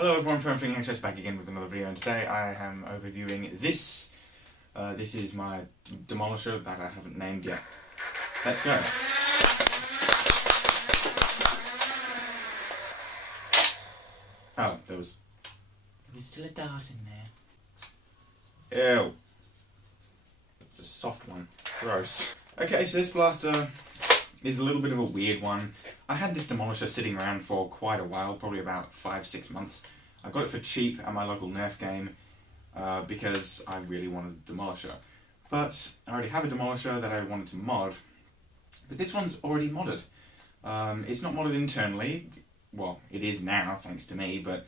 Hello everyone, FFHS back again with another video, and today I am overviewing this. This is my Demolisher that I haven't named yet. Let's go. Oh, there's still a dart in there. Ew. It's a soft one. Gross. Okay, so this blaster is a little bit of a weird one. I had this Demolisher sitting around for quite a while, probably about 5-6 months. I got it for cheap at my local Nerf game because I really wanted a Demolisher. But I already have a Demolisher that I wanted to mod, but this one's already modded. It's not modded internally. Well, it is now, thanks to me, but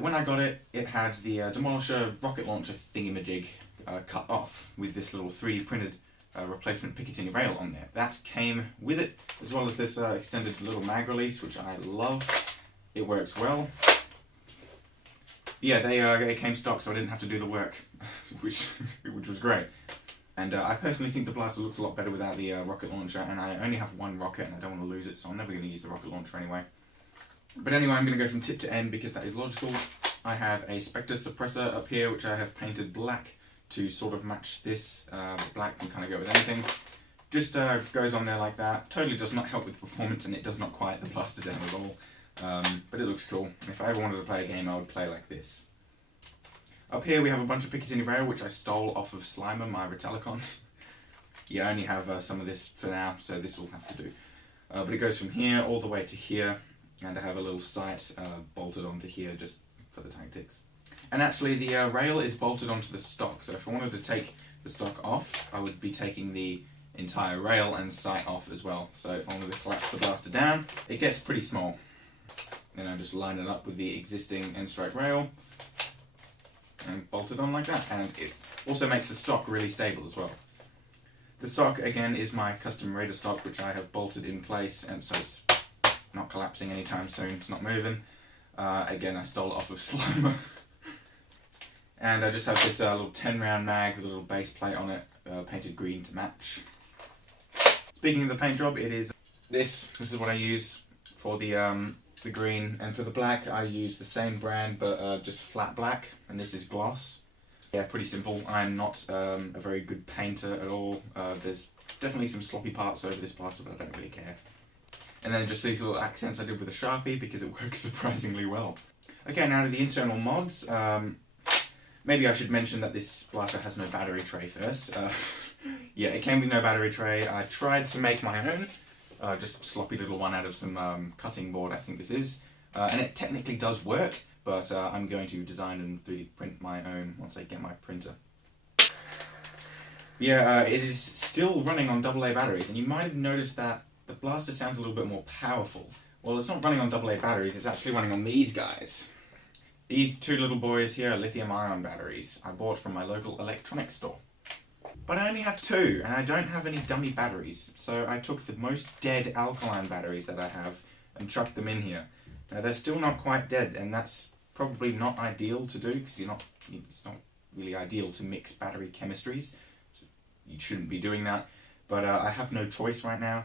when I got it, it had the Demolisher rocket launcher thingamajig cut off with this little 3D printed replacement picatinny rail on there. That came with it, as well as this extended little mag release, which I love. It works well. Yeah, they came stock, so I didn't have to do the work, which was great. And I personally think the blaster looks a lot better without the rocket launcher, and I only have one rocket and I don't want to lose it, so I'm never going to use the rocket launcher anyway. But anyway, I'm going to go from tip to end because that is logical. I have a Spectre suppressor up here, which I have painted black to sort of match this. Black can kind of go with anything. Just goes on there like that. Totally does not help with performance, and it does not quiet the blaster down at all. But it looks cool. If I ever wanted to play a game, I would play like this. Up here we have a bunch of picatinny rail, which I stole off of Slimer, my Retelicon. Yeah, I only have some of this for now, so this will have to do. But it goes from here all the way to here, and I have a little sight bolted onto here just for the tactics. And actually the rail is bolted onto the stock, so if I wanted to take the stock off, I would be taking the entire rail and sight off as well. So if I wanted to collapse the blaster down, it gets pretty small. Then I just line it up with the existing end strike rail and bolt it on like that, and it also makes the stock really stable as well. The stock again is my custom Raider stock, which I have bolted in place, and so it's not collapsing anytime soon, it's not moving. Again, I stole it off of Slimer. And I just have this little 10 round mag with a little base plate on it, painted green to match. Speaking of the paint job, it is this. This is what I use for the green, and for the black I use the same brand but just flat black, and this is gloss. Yeah, pretty simple. I'm not a very good painter at all. There's definitely some sloppy parts over this plaster, but I don't really care. And then just these little accents I did with a Sharpie because it works surprisingly well. Okay, now to the internal mods. Maybe I should mention that this blaster has no battery tray first. Yeah, it came with no battery tray. I tried to make my own. Just a sloppy little one out of some cutting board, I think this is. And it technically does work, but I'm going to design and 3D print my own once I get my printer. Yeah, it is still running on AA batteries, and you might have noticed that the blaster sounds a little bit more powerful. Well, it's not running on AA batteries, it's actually running on these guys. These two little boys here are lithium-ion batteries I bought from my local electronics store. But I only have two, and I don't have any dummy batteries, so I took the most dead alkaline batteries that I have and chucked them in here. Now they're still not quite dead, and that's probably not ideal to do, because it's not really ideal to mix battery chemistries. You shouldn't be doing that, but I have no choice right now.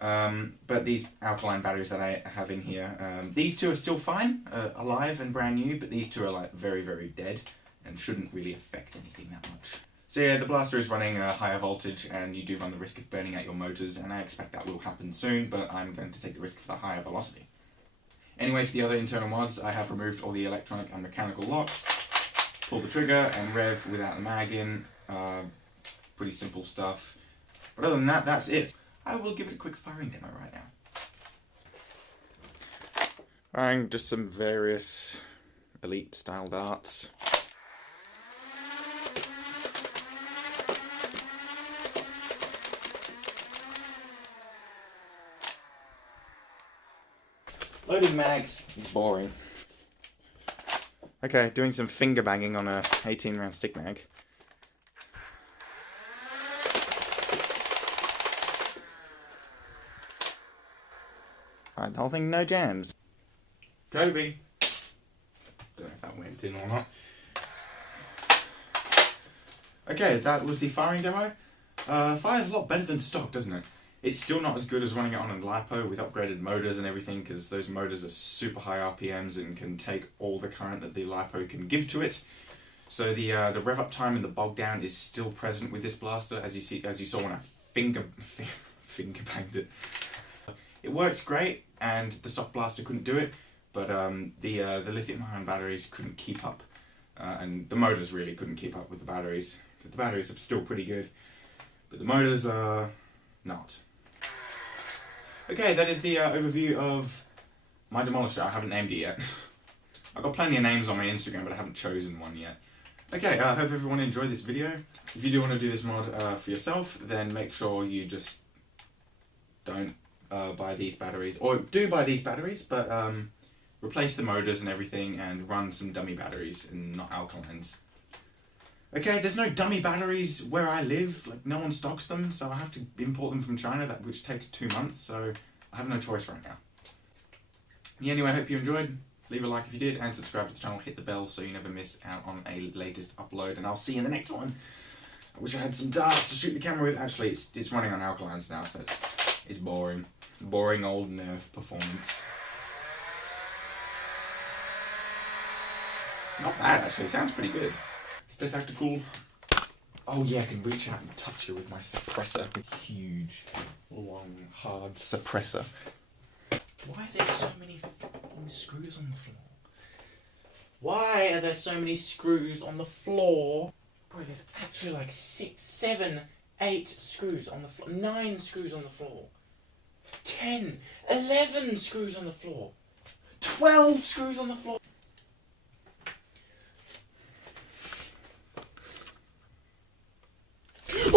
But these alkaline batteries that I have in here, these two are still fine, alive and brand new, but these two are like very, very dead and shouldn't really affect anything that much. So yeah, the blaster is running a higher voltage, and you do run the risk of burning out your motors, and I expect that will happen soon, but I'm going to take the risk for the higher velocity. Anyway, to the other internal mods, I have removed all the electronic and mechanical locks, pull the trigger and rev without the mag in, pretty simple stuff. But other than that, that's it. I will give it a quick firing demo right now. Firing just some various elite style darts. Loading mags is boring. Okay, doing some finger banging on a 18 round stick mag. Alright, the whole thing, no jams. Kobe! Don't know if that went in or not. Okay, that was the firing demo. Fires a lot better than stock, doesn't it? It's still not as good as running it on a LiPo with upgraded motors and everything, because those motors are super high RPMs and can take all the current that the LiPo can give to it. So the rev up time and the bog down is still present with this blaster, as you saw when I finger banged it. It works great, and the stock blaster couldn't do it, but the lithium-ion batteries couldn't keep up, and the motors really couldn't keep up with the batteries. But the batteries are still pretty good, but the motors are not. Okay, that is the overview of my Demolisher. I haven't named it yet. I've got plenty of names on my Instagram, but I haven't chosen one yet. Okay, I hope everyone enjoyed this video. If you do want to do this mod for yourself, then make sure you just don't buy these batteries, or do buy these batteries, but replace the motors and everything and run some dummy batteries and not alkalines. Okay, there's no dummy batteries where I live, like no one stocks them, so I have to import them from China, which takes 2 months, so I have no choice right now. Yeah, anyway, I hope you enjoyed. Leave a like if you did, and subscribe to the channel, hit the bell so you never miss out on a latest upload, and I'll see you in the next one. I wish I had some darts to shoot the camera with. Actually, it's running on alkalines now, so it's boring. Boring old Nerf performance. Not bad, actually. Sounds pretty good. Stay tactical. Oh yeah, I can reach out and touch it with my suppressor. Huge, long, hard suppressor. Why are there so many fucking screws on the floor? Why are there so many screws on the floor? Boy, there's actually like 6, 7, 8 screws on the floor. 9 screws on the floor. 10, 11 screws on the floor. 12 screws on the floor.